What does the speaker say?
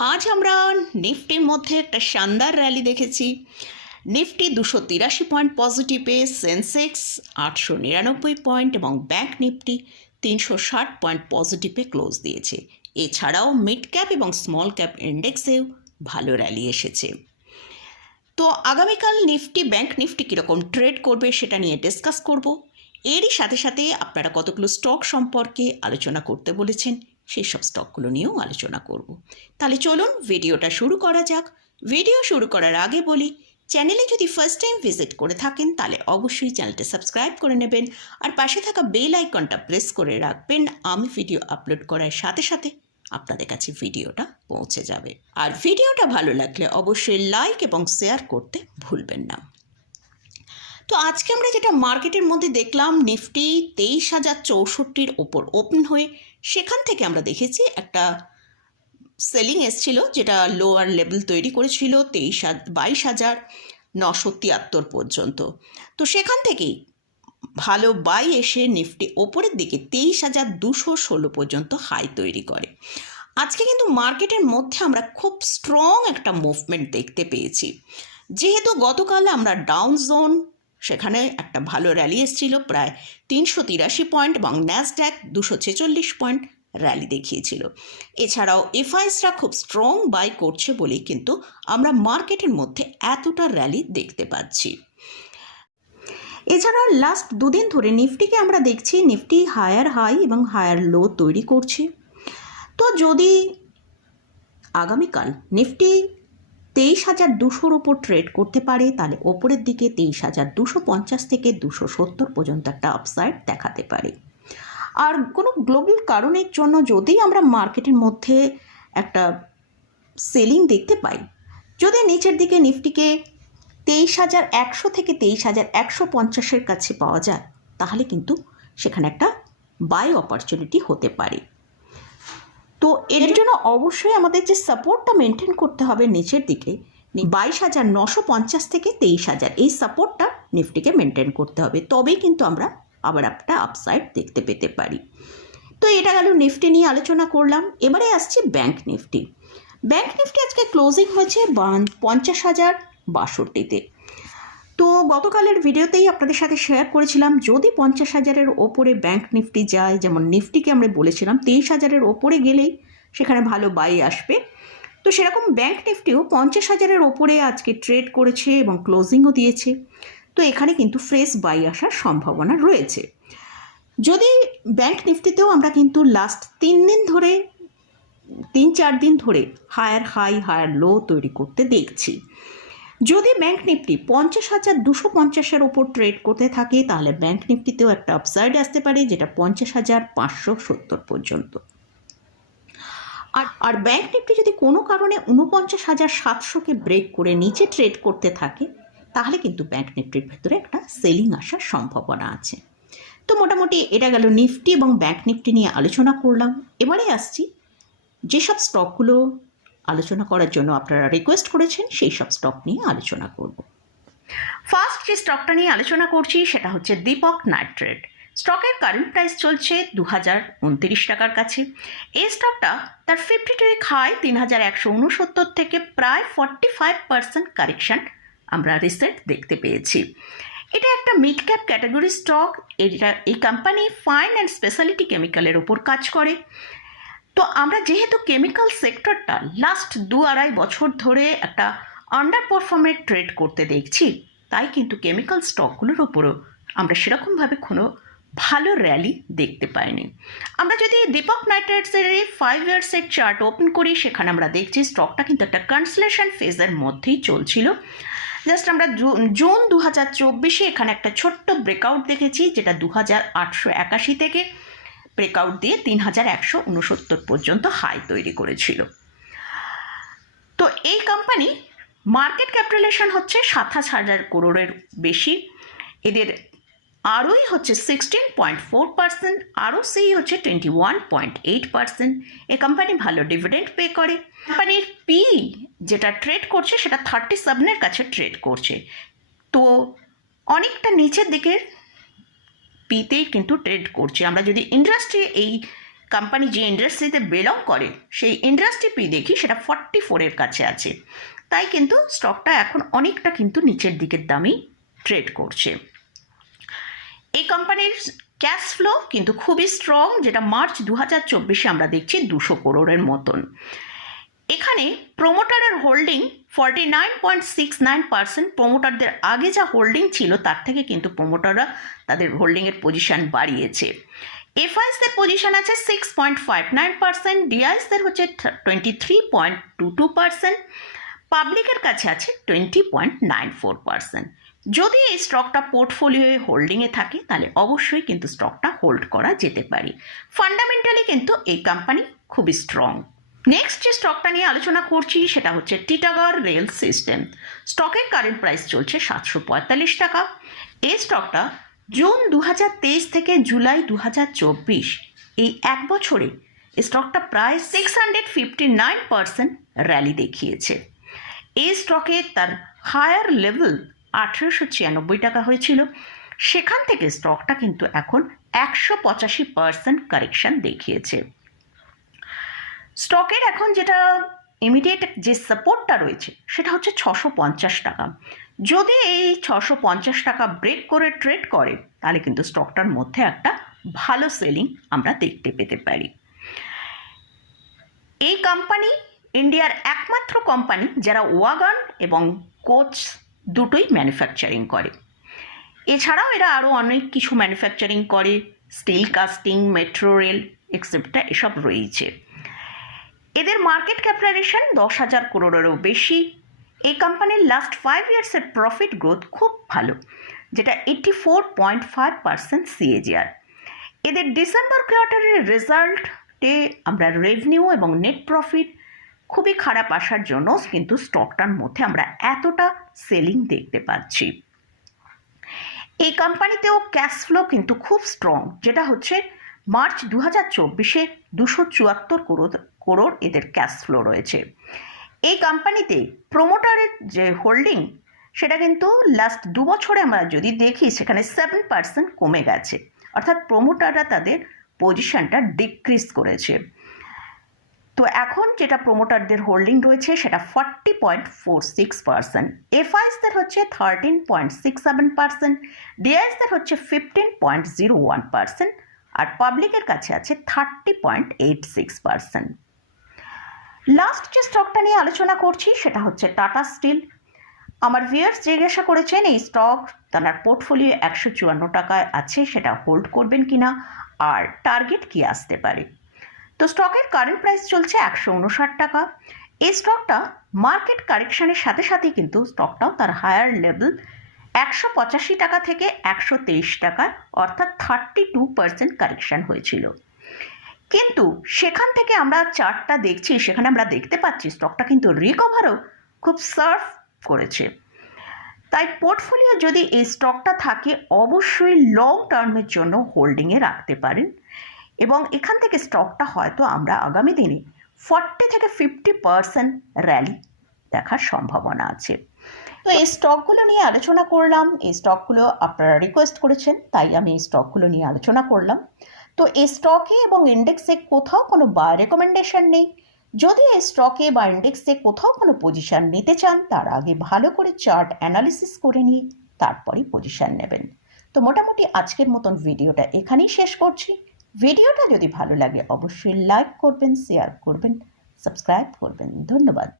আজ আমরা নিফটির মধ্যে একটা শানদার র্যালি দেখেছি। নিফটি দুশো তিরাশি পয়েন্ট পজিটিভে সেন্সেক্স আটশো নিরানব্বই পয়েন্ট এবং ব্যাঙ্ক নিফটি তিনশো ষাট পয়েন্ট পজিটিভে ক্লোজ দিয়েছে। এছাড়াও মিড ক্যাপ এবং স্মল ক্যাপ ইন্ডেক্সেও ভালো র্যালি এসেছে। তো আগামীকাল নিফটি, ব্যাংক নিফটি কীরকম ট্রেড করবে সেটা নিয়ে ডিসকাস করব। এরই সাথে সাথে আপনারা কতগুলো স্টক সম্পর্কে আলোচনা করতে বলেছেন সেই সব স্টকগুলো নিয়েও আলোচনা করব। তাহলে চলুন ভিডিওটা শুরু করা যাক। ভিডিও শুরু করার আগে বলি চ্যানেলে যদি ফার্স্ট টাইম ভিজিট করে থাকেন, তাহলে অবশ্যই চ্যানেলটা সাবস্ক্রাইব করে নেবেন আর পাশে থাকা বেল আইকনটা প্রেস করে রাখবেন। আমি ভিডিও আপলোড করার সাথে সাথে আপনাদের কাছে ভিডিওটা পৌঁছে যাবে। আর ভিডিওটা ভালো লাগলে অবশ্যই লাইক এবং শেয়ার করতে ভুলবেন না। তো আজকে আমরা যেটা মার্কেটের মধ্যে দেখলাম, নিফটি তেইশ হাজার চৌষট্টির ওপর ওপেন হয়ে সেখান থেকে আমরা দেখেছি একটা সেলিং এসছিল যেটা লোয়ার লেভেল তৈরি করেছিল তেইশ বাইশ হাজার নশো তিয়াত্তর পর্যন্ত। তো সেখান থেকেই ভালো বাই এসে নিফটি ওপরের দিকে তেইশ হাজার দুশো ষোলো পর্যন্ত হাই তৈরি করে। আজকে কিন্তু মার্কেটের মধ্যে আমরা খুব স্ট্রং একটা মুভমেন্ট দেখতে পেয়েছি। যেহেতু গতকাল আমরা ডাউন জোন সেখানে একটা ভালো র্যালি এসেছিল, প্রায় তিনশো তিরাশি পয়েন্ট এবং ন্যাসড্যাক দুশো ছেচল্লিশ পয়েন্ট র্যালি দেখিয়েছিল। এছাড়াও এফআইএসরা খুব স্ট্রং বাই করছে বলেই কিন্তু আমরা মার্কেটের মধ্যে এতটা র্যালি দেখতে পাচ্ছি। এছাড়াও লাস্ট দুদিন ধরে নিফটিকে আমরা দেখছি নিফটি হায়ার হাই এবং হায়ার লো তৈরি করছে। তো যদি আগামীকাল নিফটি তেইশ হাজার দুশোর ওপর ট্রেড করতে পারে, তাহলে ওপরের দিকে তেইশ হাজার দুশো পঞ্চাশ থেকে দুশো সত্তর পর্যন্ত একটা আপসাইড দেখাতে পারে। আর কোনো গ্লোবাল কারণের জন্য যদি আমরা মার্কেটের মধ্যে একটা সেলিং দেখতে পাই, যদি নিচের দিকে নিফটিকে তেইশ হাজার একশো থেকে তেইশ হাজার একশো পঞ্চাশের কাছে পাওয়া যায়, তাহলে কিন্তু সেখানে একটা বাই অপরচুনিটি হতে পারে। তো এর জন্য অবশ্যই আমাদের যে সাপোর্টটা মেনটেন করতে হবে নিচের দিকে, বাইশ হাজার নশো পঞ্চাশ থেকে তেইশ হাজার, এই সাপোর্টটা নিফটিকে মেনটেন করতে হবে। তবেই কিন্তু আমরা আবার একটা আপসাইড দেখতে পেতে পারি। তো এটা গেল নিফটি নিয়ে আলোচনা করলাম। এবারে আসছে ব্যাংক নিফটি ব্যাংক নিফটি আজকে ক্লোজিং হয়েছে পঞ্চাশ হাজার বাষট্টিতে। তো গতকালের ভিডিওতেই আপনাদের সাথে শেয়ার করেছিলাম, যদি পঞ্চাশ হাজারের ওপরে ব্যাংক নিফটি যায়, যেমন নিফটিকে আমরা বলেছিলাম, তেইশ হাজারের ওপরে গেলেই সেখানে ভালো বাই আসবে। তো সেরকম ব্যাংক নিফটিও পঞ্চাশ হাজারের ওপরে আজকে ট্রেড করেছে এবং ক্লোজিংও দিয়েছে। তো এখানে কিন্তু ফ্রেশ বাই আসার সম্ভাবনা রয়েছে। যদি ব্যাংক নিফটিতেও আমরা কিন্তু লাস্ট তিন দিন ধরে, তিন চার দিন ধরে হায়ার হাই হায়ার লো তৈরি করতে দেখছি। যদি ব্যাংক নিফটি পঞ্চাশ হাজার দুশো পঞ্চাশের ওপর ট্রেড করতে থাকে, তাহলে ব্যাংক নিফটিতেও একটা আপসাইড আসতে পারে, যেটা পঞ্চাশ হাজার পাঁচশো সত্তর পর্যন্ত। আর আর ব্যাংক নিফটি যদি কোনো কারণে উনপঞ্চাশ হাজার সাতশোকে ব্রেক করে নিচে ট্রেড করতে থাকে, তাহলে কিন্তু ব্যাংক নিফটির ভেতরে একটা সেলিং আসার সম্ভাবনা আছে। তো মোটামুটি এটা গেল নিফটি এবং ব্যাংক নিফটি নিয়ে আলোচনা করলাম। এবারে আসছি যেসব স্টকগুলো আলোচনা করার জন্য আপনারা রিকোয়েস্ট করেছেন, সেই সব স্টক নিয়ে আলোচনা করব। ফার্স্ট যে স্টকটা নিয়ে আলোচনা করছি, সেটা হচ্ছে দীপক নাইট্রেট স্টকের কারেন্ট প্রাইস চলছে দু হাজার উনতিরিশ টাকার কাছে। এই স্টকটা তার ফিফটি টু হাই তিন হাজার একশো উনসত্তর থেকে প্রায় ফর্টি ফাইভ পার্সেন্ট কারেকশন আমরা রিসেন্ট দেখতে পেয়েছি। এটা একটা মিড ক্যাপ ক্যাটাগরি স্টক এটা, এই কোম্পানি ফাইন অ্যান্ড স্পেশালিটি কেমিক্যালের ওপর কাজ করে। তো আমরা যেহেতু কেমিক্যাল সেক্টরটা লাস্ট দু আড়াই বছর ধরে একটা আন্ডার পারফর্মের ট্রেড করতে দেখছি, তাই কিন্তু কেমিক্যাল স্টকগুলোর ওপরও আমরা সেরকমভাবে কোনো ভালো র্যালি দেখতে পাইনি। আমরা যদি দীপক নাইট্রেটসের এই ফাইভ ইয়ার্সের চার্ট ওপেন করি, সেখানে আমরা দেখছি স্টকটা কিন্তু একটা কনসলেশন ফেজের মধ্যেই চলছিল। জাস্ট আমরা জুন দু হাজার চব্বিশে এখানে একটা ছোট্ট ব্রেকআউট দেখেছি, যেটা দু হাজার আটশো একাশি থেকে। ব্রেকআউট দিয়ে তিন হাজার একশো উনসত্তর পর্যন্ত হাই তৈরি করেছিল। তো এই কোম্পানি মার্কেট ক্যাপিটালেশন হচ্ছে সাতাশ হাজার করোড়ের বেশি। এদের আরওই হচ্ছে সিক্সটিন পয়েন্ট ফোর পার্সেন্ট আরও সেই হচ্ছে twenty one point eight percent এ কোম্পানি ভালো ডিভিডেন্ড পে করে। কোম্পানির পি যেটা ট্রেড করছে সেটা থার্টি সেভেনের কাছে ট্রেড করছে। তো অনেকটা নিচের দিকের পিতেই কিন্তু ট্রেড করছে। আমরা যদি ইন্ডাস্ট্রি এই কোম্পানি যে ইন্ডাস্ট্রিতে বিলং করে, সেই ইন্ডাস্ট্রি পি দেখি সেটা ফর্টি ফোরের কাছে আছে। তাই কিন্তু স্টকটা এখন অনেকটা কিন্তু নিচের দিকের দামেই ট্রেড করছে। এই কোম্পানির ক্যাশ ফ্লো কিন্তু খুবই স্ট্রং যেটা মার্চ দু হাজার চব্বিশে আমরা দেখছি দুশো করোড়ের মতন। এখানে প্রোমোটারের holding forty nine point six nine percent প্রোমোটারদের আগে যা হোল্ডিং ছিল তার থেকে কিন্তু প্রোমোটাররা তাদের হোল্ডিংয়ের পজিশন বাড়িয়েছে। এফআইসদের পজিশন আছে six point five nine percent ডিআইসদের হচ্ছে twenty three point two two percent পাবলিকের কাছে আছে twenty point nine four percent যদি এই স্টকটা পোর্টফোলিওয়ে হোল্ডিংয়ে থাকে, তাহলে অবশ্যই কিন্তু স্টকটা হোল্ড করা যেতে পারে। ফান্ডামেন্টালি কিন্তু এই কোম্পানি খুবই স্ট্রং নেক্সট যে স্টকটা নিয়ে আলোচনা করছি সেটা হচ্ছে টিটাগড় রেল সিস্টেম স্টকের কারেন্ট প্রাইস চলছে সাতশো পঁয়তাল্লিশ টাকা। এই স্টকটা জুন দু হাজার তেইশ থেকে জুলাই দু হাজার চব্বিশ, এই এক বছরে স্টকটা প্রায় six hundred fifty nine percent rally দেখিয়েছে। এই স্টকে তার হায়ার লেভেল আঠেরোশো ছিয়ানব্বই টাকা হয়েছিল। সেখান থেকে স্টকটা কিন্তু এখন একশো পঁচাশি পার্সেন্ট কারেকশন দেখিয়েছে। স্টকের এখন যেটা ইমিডিয়েট যে সাপোর্টটা রয়েছে, সেটা হচ্ছে ছশো পঞ্চাশ টাকা। যদি এই ছশো পঞ্চাশ টাকা ব্রেক করে ট্রেড করে, তাহলে কিন্তু স্টকটার মধ্যে একটা ভালো সেলিং আমরা দেখতে পেতে পারি। এই কোম্পানি ইন্ডিয়ার একমাত্র কোম্পানি যারা ওয়াগন এবং কোচ দুটোই ম্যানুফ্যাকচারিং করে। এছাড়াও এরা আরও অনেক কিছু ম্যানুফ্যাকচারিং করে স্টিল কাস্টিং মেট্রো রেল এক্সেপ্ট্রা এসব রয়েছে। এদের মার্কেট ক্যাপিটালেশন দশ হাজার করোড়েরও বেশি। এই কোম্পানির লাস্ট ফাইভ ইয়ার্সের প্রফিট গ্রোথ খুব ভালো, যেটা eighty four point five percent CAGR এদের ডিসেম্বর কোয়ার্টারের রেজাল্টে আমরা রেভিনিউ এবং নেট প্রফিট খুবই খারাপ আসার জন্য কিন্তু স্টকটার মধ্যে আমরা এতটা সেলিং দেখতে পাচ্ছি। এই কোম্পানিতেও ক্যাশ ফ্লো কিন্তু খুব স্ট্রং যেটা হচ্ছে মার্চ দু হাজার চব্বিশে দুশো চুয়াত্তর করোড় করোড় এদের ক্যাশ ফ্লো রয়েছে। এই কোম্পানিতে প্রোমোটারের যে হোল্ডিং সেটা কিন্তু লাস্ট দু বছরে আমরা যদি দেখি, সেখানে সেভেন পার্সেন্ট কমে গেছে। অর্থাৎ প্রোমোটাররা তাদের পজিশনটা ডিক্রিজ করেছে। তো এখন যেটা প্রোমোটারদের হোল্ডিং রয়েছে, সেটা forty point four six percent এফআইসদের হচ্ছে thirteen point six seven percent ডিআইসদের হচ্ছে fifteen point zero one percent আর পাবলিকের কাছে আছে thirty point eight six percent last যে স্টকটা নিয়ে আলোচনা করছি, সেটা হচ্ছে টাটা স্টিল আমার ভিয়ার্স জিজ্ঞাসা করেছেন, এই স্টক তার পোর্টফোলিও একশো চুয়ান্ন টাকায় আছে, সেটা হোল্ড করবেন কিনা, আর টার্গেট কি আসতে পারে? তো স্টকের কারেন্ট প্রাইস চলছে একশো উনষাট টাকা। এই স্টকটা মার্কেট কারেকশানের সাথে সাথেই কিন্তু স্টকটাও তার হায়ার লেভেল একশো পঁচাশি টাকা থেকে একশো তেইশ টাকা অর্থাৎ থার্টি টু পার্সেন্ট কারেকশন হয়েছিল। কিন্তু সেখান থেকে আমরা চার্টটা দেখছি, সেখানে আমরা দেখতে পাচ্ছি স্টকটা কিন্তু রিকভারও খুব সার্ভ করেছে। তাই পোর্টফোলিও যদি এই স্টকটা থাকে, অবশ্যই লং টার্মের জন্য হোল্ডিংয়ে রাখতে পারেন এবং এখান থেকে স্টকটা হয়তো আমরা আগামী দিনে ফর্টি থেকে ফিফটি পার্সেন্ট র্যালি দেখার সম্ভাবনা আছে। তো এই স্টকগুলো নিয়ে আলোচনা করলাম, এই স্টকগুলো আপনারা রিকোয়েস্ট করেছেন, তাই আমি এই স্টকগুলো নিয়ে আলোচনা করলাম। তো এই স্টকে এবং ইন্ডেক্সে কোথাও কোনো বা রেকমেন্ডেশন নেই। যদি এই স্টকে বা ইন্ডেক্সে কোথাও কোনো পজিশন নিতে চান, তার আগে ভালো করে চার্ট অ্যানালিসিস করে নিয়ে তারপরেই পজিশন নেবেন। তো মোটামুটি আজকের মতন ভিডিওটা এখানেই শেষ করছি। ভিডিওটা যদি ভালো লাগে, অবশ্যই লাইক করবেন শেয়ার করবেন সাবস্ক্রাইব করবেন। ধন্যবাদ।